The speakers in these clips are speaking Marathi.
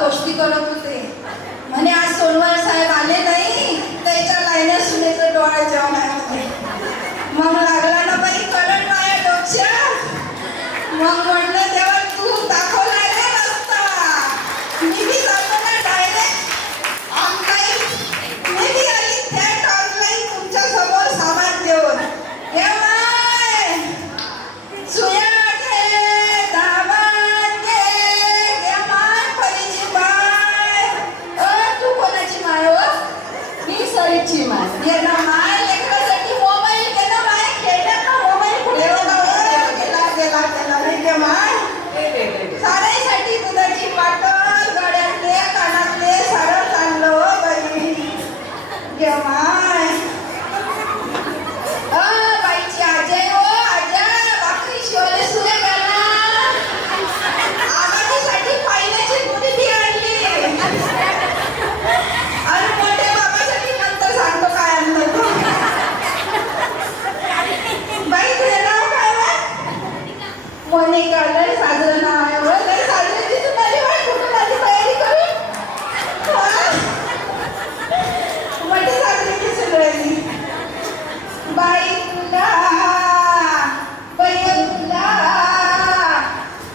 गोष्टी करत होते. म्हणे आज सोनवार साहेब आले नाही, त्याच्या लाईन सुनेचं डोळा जेवण आहे. मग लागला ना बाई करंट माझ्या डोक्यात. मग म्हटलं तेव्हा तू दाखवला नाही रस्ता. मी बी जातो ना डायरेक्ट ऑनलाईन. मी बी आली थेट ऑनलाईन तुमच्या समोर सामान देऊन. हे माय सुया घे, दाबान घे, हे माय परीची बाय. तू कोणाची माय हो? मी सरीची माय. हे ना माय लेकरासाठी मोबाईल घे ना माय. खेळण्यात ना मोबाईल पुढे गेला गेला माय. साऱ्यासाठी दुधाची बाटल, गड्यातले कानातले सारं चाललं हो बाई. घे माय. बाईची आजी हो आजा, भाकरी शिवाले सुरे घाला. आबाजीसाठी पाहिल्याची मुली ती आणली. आणि मोठ्या बाबासाठी नंतर सांगतो काय आणलं तो. बाई तुझे नाव काय आहे? मोनिका. लय साजरं नाव आहे हो. लय साजरं दिसून आली बाई. कुठून आली तयारी करून? मोठी साजरी दिसून राहिली. बाई तुला, बाई तुला,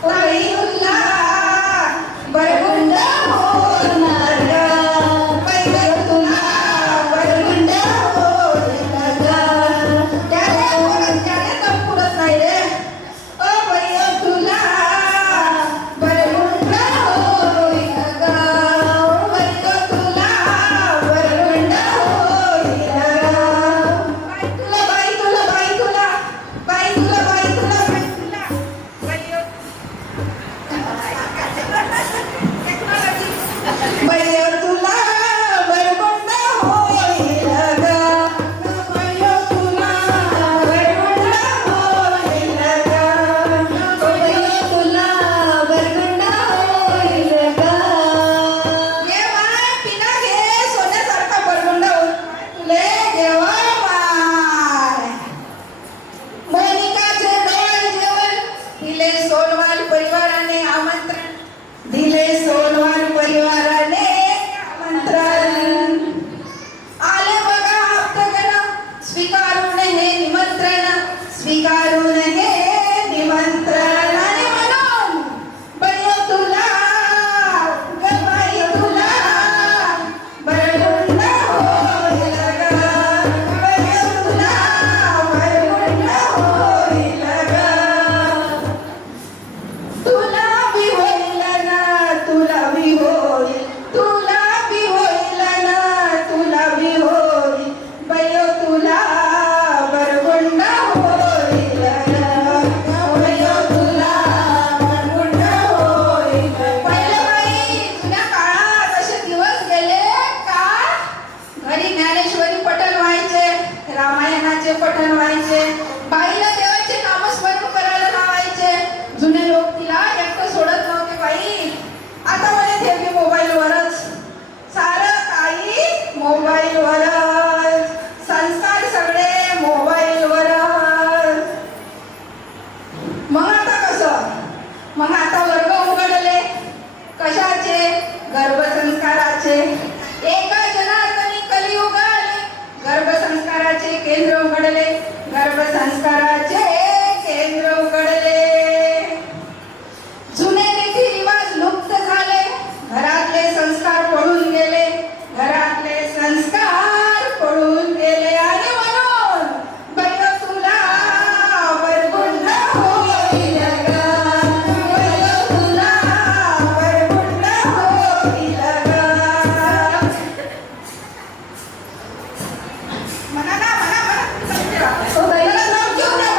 बाई तुला बरगुंड होणार ग. बाई तुला बरगुंड होणार ग. त्याने दम पुरत नाही रे. बाई तुला बरगुंड होईल ग. बाई तुला बरगुंड होईल ग. बाई तुला, बाई तुला, बाई तुला, बाई तुला, बाई तुला, बाई तुला, बाई तुला बरगुंड होईल ग. बाई तुला बरगुंड होईल ग. बाई तुला बरगुंड होईल ग. घे माय पिना घे, सोन्यासारखा बरगुंड होईल तुले. देवा माय. मोनिकाचे डोळे जेवण दिले सोनवार परिवाराने आमंत्रण. दिले सोनवार परिवाराने आमंत्रण. आले बघा आप्तगण, स्वीकारून हे निमंत्रण. स्वीकारून हे निमंत्रण. आणि म्हणून बाई तुला, ग बाई तुला बरगुंड होईल ग. बाई तुला बरगुंड होईल ग. तुला बी होईल ना, तुला बी होईल. तुला बी होईल ना, तुला बी होईल. बाई तुला बरगुंड होईल ग. बाई तुला बरगुंड होईल. पहिलं बाई जुन्या काळात असे दिवस गेले का घरी ज्ञानेश्वरी पठण व्हायचे, रामायणाचे पठण व्हायचे. बाईला देवाचे नामस्मरण करायला लावायचे. जुने लोक तिला एकटं सोडत नव्हते बाई. आता म्हणे ठेवली मोबाईलवरच. सारं काही मोबाईलवरच. संस्कार सगळे मोबाईलवरच. मग आता कसं? मग आता वर्ग उघडले. कशाचे? गर्भसंस्काराचे. एका जनार्दनी कलियुग आले. गर्भसंस्काराचे केंद्र उघडले. गर्भसंस्काराचे केंद्र उघडले. जुने रीतिरिवाज लुप्त झाले. घरातले संस्कार पडून गेले. घरातले संस्कार पडून गेले. आणि म्हणून बाई तुला बरगुंड होईल ग. बाई तुला बरगुंड होईल ग. म्हणा ना, म्हणा म्हणा. तो बाईला नाव घेऊ नका.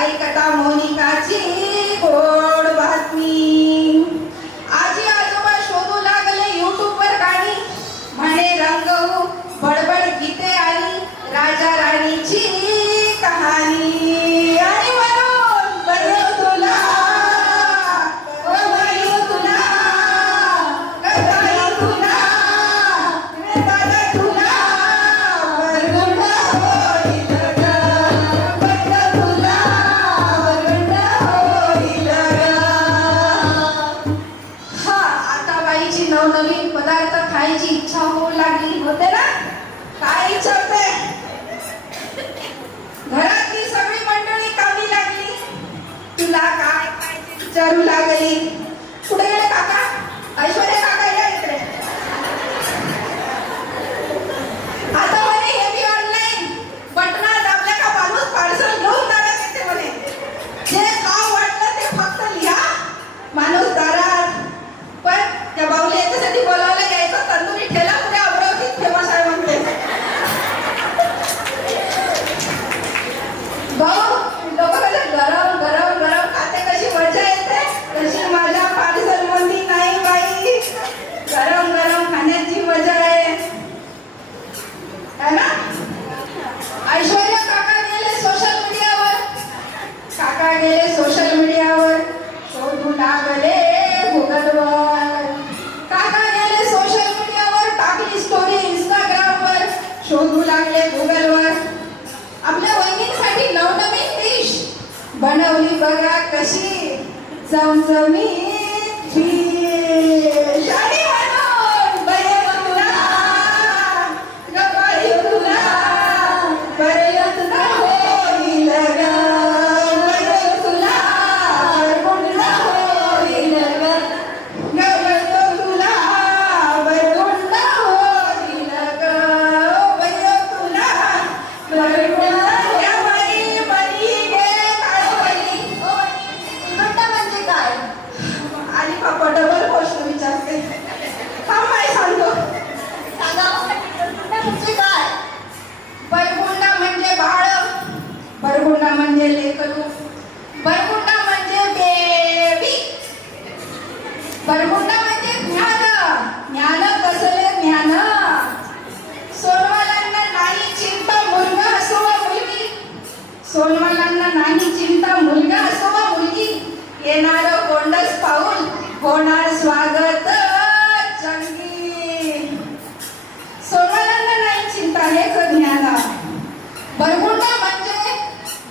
ऐकता मोनिकाची गोड बातमी. आजी आजोबा शोधू लागले YouTube वर गाणी, म्हणे रंगवू बडबड गीते आली, राजा राणीची कहाणी. आणि म्हणून बरं तुला ओ बाई तुला गदाई तुला दादा तुला बरगुंड होईल ग, बरं तुला बरगुंड होईल ग. हा आता बाईची नवनवीन पदार्थ खायची इच्छा होऊ लागली. होते ना? काय इच्छा होते? घरातली सगळी मंडळी कामी लागली. तुला काय खायचे विचारू लागली. कुठे गेले काका? ऐश्वर्या काका या इकडे. आता म्हणे हे बी ऑनलाईन बटना दाबल्या का माणूस पार्सल घेऊन दारात येते म्हणे. जे खाऊ वाटलं ते फक्त लिहा, माणूस दारात. पण त्या बाऊला याच्यासाठी बोलावलं यायचं तंदुरी ठेला पुढे अमरावतीत फेमस आहे म्हणते. भाऊ लोक कसे गरम गरम गरम खाते, कशी मजा येते, तशी माझ्या पार्सल मध्ये नाही बाई. गरम गरम खाण्याची मजा आहे है ना? ऐश्वर्या काका गेले सोशल मीडियावर. काका गेले सोशल मीडियावर, शोधू लागले गुगलवर. काका गेले सोशल मीडियावर, टाकली स्टोरी इंस्टाग्रामवर, शोधू लागले गुगलवर. आपल्या वहिनींसाठी नवनवीन डिश बनवली बघा कशी, चमचमीत फिश. आणि म्हणून बरं तुला ग बाई तुला बरं तुला होईल ग, बरं तुला बरगुंड होईल ग, बरं तुला बरगुंड होईल ग, बरं तुला बरगुंड. या बाई बरी गे काय बाई? ओ बरगुंड म्हणजे काय? आली पापा डबल गोष्ट विचारते. हा माय सांगतो. सांगा बरगुंड म्हणजे काय? बरगुंडा म्हणजे बाळ, बरगुंडा म्हणजे लेकरू, बरगुंडा म्हणजे बेबी, बरगुंडा म्हणजे ज्ञान. ज्ञान कसले ज्ञान? सोनवालांना नाही चिंता मुलगा असो वा मुलगी, सोनवालांना नाही चिंता मुलगा असो वा मुलगी, येणार गोंडस पाऊल होणार स्वागत जंगी. सोनवालांना नाही चिंता हेच ज्ञान. बरगुंडा म्हणजे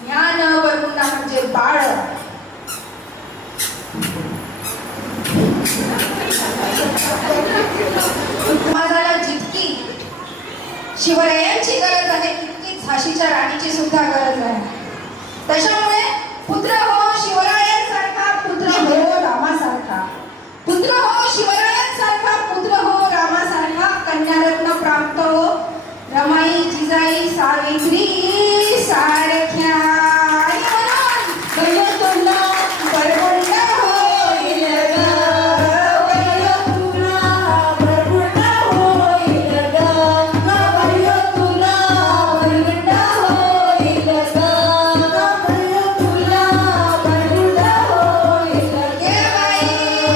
ज्ञान, बरगुंडा म्हणजे बाळ. समाजाला जितकी शिवरायांची गरज आहे तितकीच झाशीच्या राणीची सुद्धा गरज आहे. त्याच्यामुळे पुत्र हो शिवरायांसारखा, पुत्र हो रामासारखा, पुत्र हो शिवरायांसारखा, पुत्र हो रामासारखा, कन्यारत्न प्राप्त हो रमाई जिजाई सावित्री सारख्या. आणि म्हणून बरं तुला बरगुंड होईल ग, बरं तुला बरगुंड होईल ग, बरं तुला बरगुंड होईल ग, बरं तुला बरगुंड होईल ग. बाई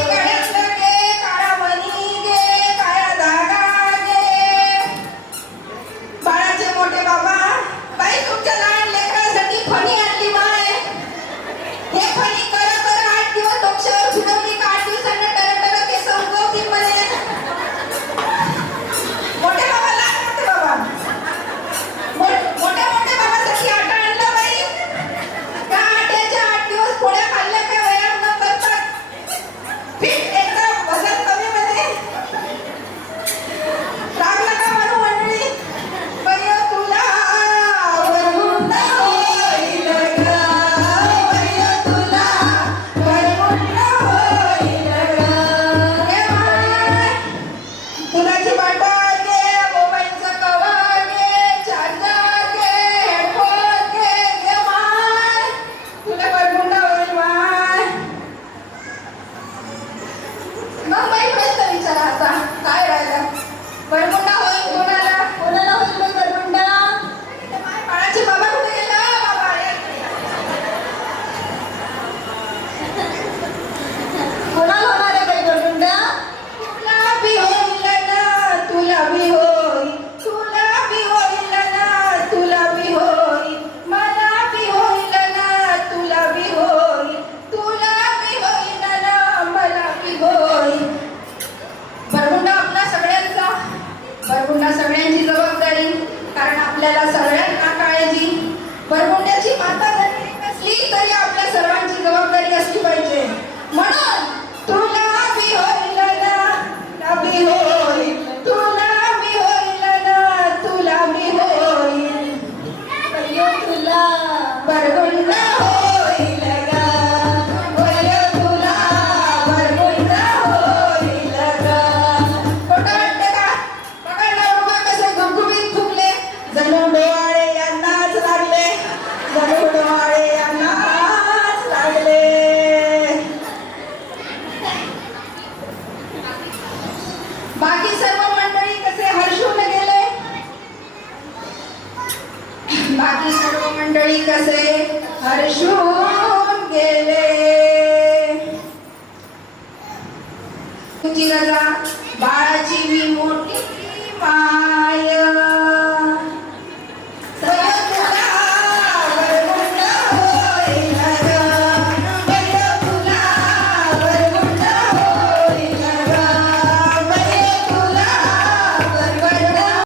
गड्यातलं गे काळा मणी गे, काळा धागा गे. बाळाचे मोठे बाबा, बाई तुमच्या लहान लेकरांसाठी आपल्याला सगळ्यांना काळजी. परगोंड्याची माता जरी नसली तरी आपल्या सर्वांची जबाबदारी असली पाहिजे. म्हणून तुला बी होईल ना, तुला बी होईल, तुला बी होईल ना, तुला बी होईल, अय्यो तुला परगोंडा होईल ग, अय्यो तुला परगोंडा होईल ग. खोटं वाटतं का? बघा नवरोबा कसे गुबगुबीत फुगले, जणू डोहाळे यांनाच लागले, जणू डोहाळे यांनाच लागले. बाकी सर्व मंडळी कसे हर्षून गेले, बाकी सर्व मंडळी कसे हर्षून गेले. तुझी रजा बाळाची मी मोठी माय,